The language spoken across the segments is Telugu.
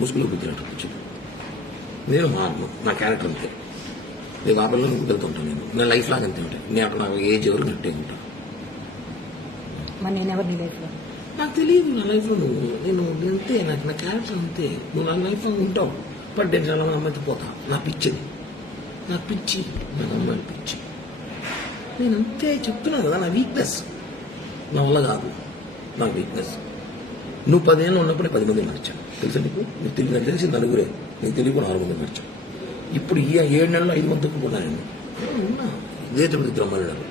ముసుగులో గుద్దినట్టు చెప్పు నేను మా నా క్యారెక్టర్ అంతే. రేపు ఆ పిల్లలు వెళ్తుంటాను నేను. నా లైఫ్ లాగా అంతే ఉంటాయి నేను అక్కడ నాకు ఏజ్ ఎవరు నట్టే ఉంటాను నేను నాకు తెలియదు నా లైఫ్లో నువ్వు. నేను అంతే నాకు నా క్యారెక్టర్ అంతే. నువ్వు నా లైఫ్లో ఉంటావు. బట్ నేను చాలా అమ్మాయితో పోతా. నా పిచ్చిది నా పిచ్చి. నా అమ్మాయి పిచ్చి. నేను అంతే చెప్తున్నాను కదా నా వీక్నెస్ నా వల్ల కాదు. నా వీక్నెస్ నువ్వు పదేళ్ళు ఉన్నప్పుడు నేను పది మంది నడిచాను తెలుసా నీకు? నీకు తెలియదు తెలిసి నలుగురే. నీకు తెలియకుండా ఆరు మంది నడిచాను ఇప్పుడు ఈ ఏడు నెలలు ఐదు మంది తక్కువ నేను ఉన్నా. ఇదే తిరుపతి ఇద్దరు అమ్మాయి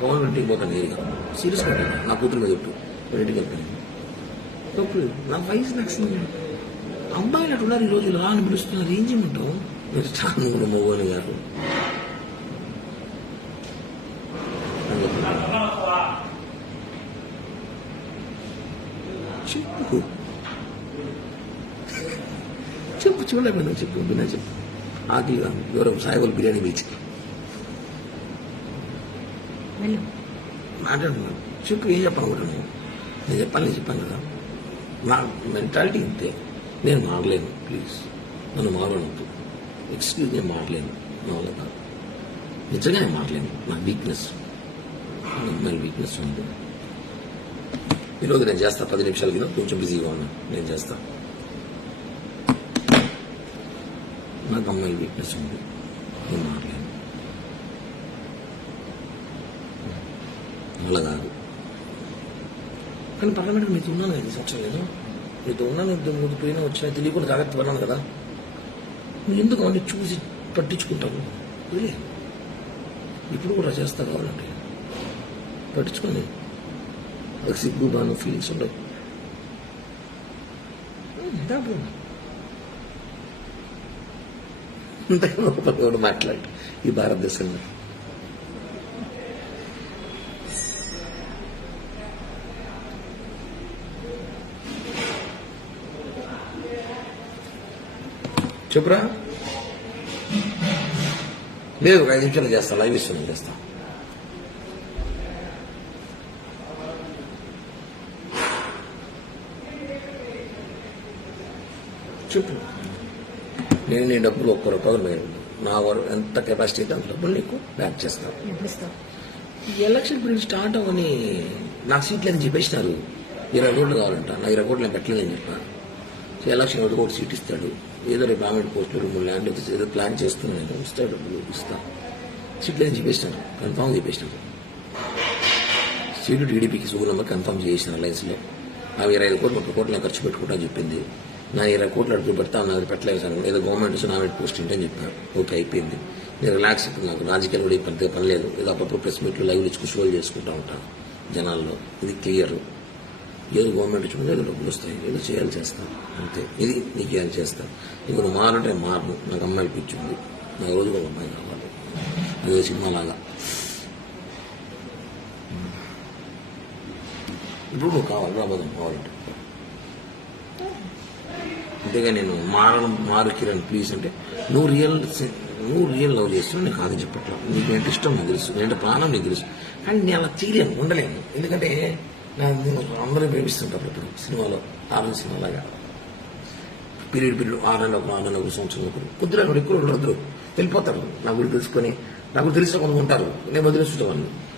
పవన్ ఇంటికి పోతాను నేరుగా సీరియస్ కట్టాను నా కూతురు మీద చెప్పు వాళ్ళ ఇంటికి ఒకప్పుడు నా వయసు నాకు అసలు అమ్మాయిలు అటు ఈ రోజు రా అని పిలుస్తున్నారు. ఏం చేయమంటావు? మీరు చాలా కూడా గారు అని చెప్పి. చెప్పు. చెప్పు చూడలేకపోయినా చెప్పు విన్నా చెప్పు. ఆకలిగా ఎవరో సాయిబల్ బిర్యానీ బీచ్ మాట్లాడుతున్నాను. చెప్పు ఏం చెప్పాలనుకుంటున్నాను నేను చెప్పాలి నేను చెప్పాను కదా. నా మెంటాలిటీ ఇంతే. నేను మారలేను ప్లీజ్ నన్ను మారవద్దు. ఎక్స్క్యూజ్ నేను మారలేను. నా వల్ల కాదు. నిజంగా నేను మారలేను. నా వీక్నెస్ నా వీక్నెస్ ఉంది. ఈరోజు నేను చేస్తా పది నిమిషాలు కింద కొంచెం బిజీగా ఉన్నాను నేను చేస్తా. నాకు అమ్మాయి వీక్నెస్ ఉంది నేను మారలేను అలా కాదు. కానీ పార్లమెంట్ మీతో ఉన్నాను ఐదు సంవత్సరాలు నేను. మీతో ఉన్నాను ఇద్దరు ముందు పోయినా వచ్చినా తెలియకుండా జాగ్రత్త పడినాను కదా. నువ్వు ఎందుకు అన్ని చూసి పట్టించుకుంటావు? ఇప్పుడు కూడా చేస్తా కావాలంటే. పట్టించుకోండి అది సిగ్గు బాను ఫీలింగ్స్ ఉండవు ఇంతకన్నా మాట్లాడి ఈ భారతదేశంలో చెప్పురా లేదు ఒక ఐదు నిమిషాలు చేస్తా లైవ్ ఇస్తుంది చేస్తా చెప్పు. నేను నీ డబ్బులు ఒక్క రూపాయలు మీరు నా వరకు ఎంత కెపాసిటీ అయితే అంత డబ్బులు నీకు బ్యాక్ చేస్తాను ఈ ఎలక్షన్ పీరియడ్ స్టార్ట్ అవ్వని నాకు సీట్లు అని చెప్పేసినారు. ఇరవై కోట్లు కావాలంట. నా ఇరవై కోట్లు నేను పెట్టలేదని చెప్పాను సో ఎలక్షన్ ఒకటి ఒకటి సీట్ ఇస్తాడు. ఏదో రేపు పోస్టులు రెండు మూడు ల్యాండ్ ఏదో ప్లాన్ చేస్తున్నాను నేను. ఇస్తాడు డబ్బులు ఇస్తా. సీట్లు అని చెప్పేసినారు. కన్ఫామ్ చెప్పేసినారు. సీటు టీడీపీకి సుగు నెంబర్ కన్ఫామ్ చేసిన లైన్స్లో ఆ ఇరవై ఐదు కోట్లు ముప్పై కోట్లు ఖర్చు పెట్టుకుంటా చెప్పింది. నా ఇరవై కోట్లు అడుగు పెడతా నాకు పెట్టలేదు సార్. ఏదో గవర్నమెంట్ నుంచి నామినేట్ పోస్ట్ ఉంటే అని చెప్పాను ఓకే అయిపోయింది. నేను రిలాక్స్ ఇప్పుడు నాకు రాజకీయాలు కూడా పెద్ద పని లేదు. ఏదో అప్పుడప్పుడు ప్రెస్ మీట్లు లైవ్ ఇచ్చుకు షోలు చేసుకుంటూ ఉంటాను జనాల్లో. ఇది క్లియర్ ఏదో గవర్నమెంట్ ఇచ్చిన ఏదో డబ్బులు వస్తాయి. ఏదో చేయాలి చేస్తాను అంతే. ఇది నీకు చేయాలి చేస్తాను నీకు నువ్వు మారంటే మారను. నాకు అమ్మాయి పిచ్చింది నాకు రోజు ఒక అమ్మాయి కావాలి. అదే సినిమాలాగా. ఇప్పుడు నువ్వు కావాలి. రాబోదాం కావాలంటే. అంతేగా నేను మారను మారు కిరణ్ ప్లీజ్ అంటే నువ్వు రియల్ నువ్వు రియల్ లవ్ చేస్తున్నావు నేను కాదని చెప్పట్లా. నీకు ఎంత ఇష్టం నాకు తెలుసు. నేను ప్రాణం నీకు తెలుసు. కానీ నేను అలా చేయలేను ఉండలేను. ఎందుకంటే నాకు నేను అందరూ ప్రేమిస్తుంటారు ఇప్పుడు సినిమాలో ఆరు సినిమాలాగా పీరియడ్ పీరియడ్ ఆరు నెలలకు ఆరు నెలలకు సంవత్సరం ఒకరు. కొద్దిగా కూడా ఎక్కువ ఉండదు వెళ్ళిపోతారు. నా గురించి తెలుసుకొని నాకు తెలిసిన కొంత ఉంటారు. నేను వదిలేస్తుంటాను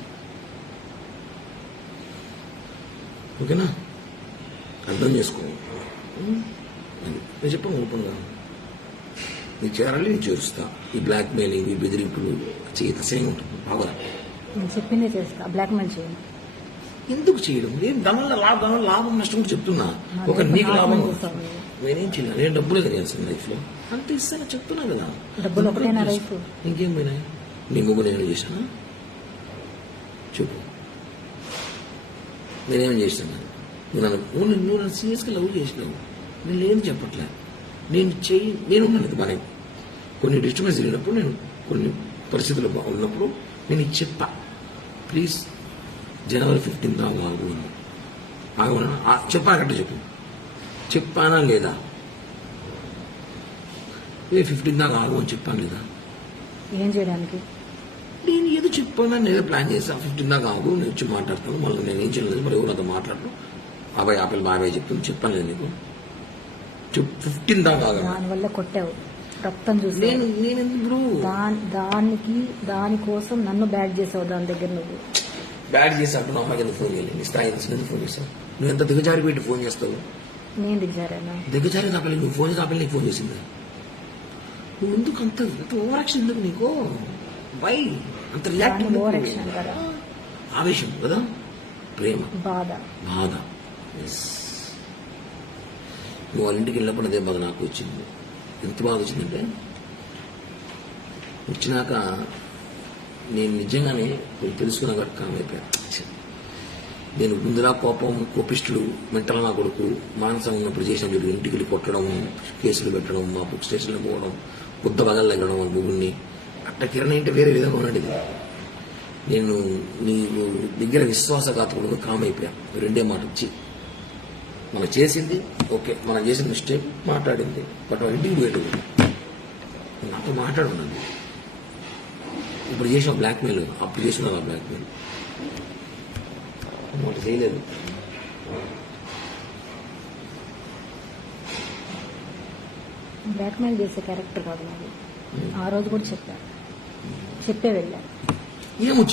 ఓకేనా? అర్థం చేసుకో. అది నేను చెప్పాను ఓపెన్గా. నీకు చేరాలి నేను చేరుస్తా. ఈ బ్లాక్ మెయిలింగ్ ఈ బెదిరింపులు చేత సేమ్ ఉంటుంది. బాగా నేను చెప్పిందే చేస్తా. బ్లాక్మెయిల్ చేయను ఎందుకు చేయడం? ఏం దానివల్ల లాభం దానివల్ల లాభం నష్టం కూడా చెప్తున్నా. నా ఒక నీకు లాభం. నేనేం చేయలేదు నేను డబ్బులే కలిగాల్సింది లైఫ్లో అంత ఇస్తాను చెప్తున్నా కదా. డబ్బులు ఒకటేనా లైఫ్? ఇంకేం పోయినాయి? నీ మొగ్గు నేను చేశాను చెప్పు. నేనేం చేశాను? నువ్వు నన్ను- నువ్వు నన్ను సీరియస్గా లవ్ చేసినావు. నేను లేని చెప్పట్లే. నేను చేయి నేను ఉన్నాను ఇది బాగా కొన్ని డిస్టర్బెన్స్ జరిగినప్పుడు నేను కొన్ని పరిస్థితులు ఉన్నప్పుడు నేను చెప్పా. ప్లీజ్ జనవరి ఫిఫ్టీన్త్ ఆగు ఆగు అని. ఆగమన్నా ఆ, చెప్పాను కరెక్ట్ చెప్పు. చెప్పానా లేదా? ఏ ఫిఫ్టీన్ దాకా ఆగు అని చెప్పాను లేదా? ఏం చేయడానికి? నేను ఏదో చెప్పాను నేను ఏదో ప్లాన్ చేశాను ఫిఫ్టీన్ దాకా ఆగు నేను వచ్చి మాట్లాడతాను. మళ్ళీ నేను ఏం చేయలేదు మరి ఎవరితో మాట్లాడను బాబాయ్ ఆపిల్ బాబాయ్ చెప్తుంది చెప్పాను లేదు నీకు. ఫిఫ్టీన్ దాకా. దానివల్ల కొట్టావు. రక్తం చూసి. నేను ఎందుకు దానికి దానికోసం నన్ను బ్యాడ్ చేసావు దాని దగ్గర నువ్వు. బ్యాడ్ చేసినట్టు నా అమ్మాయికి ఎందుకు ఫోన్ చేయాలి నీ స్థాయి ఎందుకు ఫోన్ చేస్తావు నువ్వు ఎంత దిగజారి పెట్టి ఫోన్ చేస్తావు? నేను దిగజారి నా పిల్లలు నువ్వు ఫోన్ ఆ పిల్లకి ఫోన్ చేసింది? నువ్వు ఎందుకు అంత అంత ఓవర్ యాక్షన్ ఎందుకు నీకు? వై? అంత రియాక్ట్ ఓవర్ యాక్షన్ ఆవేశం కదా? ప్రేమ. బాధ. బాధ. ఎస్ వాళ్ళ ఇంటికి వెళ్ళినప్పుడు అదే బాగా నాకు వచ్చింది. ఎంత బాగా వచ్చిందంటే వచ్చినాక నేను నిజంగానే తెలుసుకున్న కాబట్టి అయిపోయాను నేను ముందులా కోపం కోపిష్ఠుడు మెంటల్ నా కొడుకు మానసం ఉన్నప్పుడు చేసిన వీడు ఇంటికి వెళ్ళి కొట్టడం కేసులు పెట్టడం మా బుక్ స్టేషన్లో పోవడం బుద్ధ బగలు తగ్గడం వాళ్ళ ముగ్గురిని అట్ట కిరణ్ అంటే వేరే విధంగా ఉన్నాడు నేను నీకు దగ్గర విశ్వాసఘాతకుడుగా కామ్ రెండే మాట వచ్చి మనం చేసింది ఓకే మనం చేసిన మిస్టేక్ మాట్లాడింది. బట్ వాళ్ళ ఇంటికి పోయేది నాతో మాట్లాడున్నాను ఇప్పుడు చేసిన బ్లాక్మెయిల్ అప్పుడు చేసిన బ్లాక్మెయిల్ ఒకటి చేయలేదు. బ్లాక్మెయిల్ చేసే క్యారెక్టర్ కాదు నాది. ఆ రోజు కూడా చెప్పా. చెప్పే వెళ్ళా. ఏమొచ్చు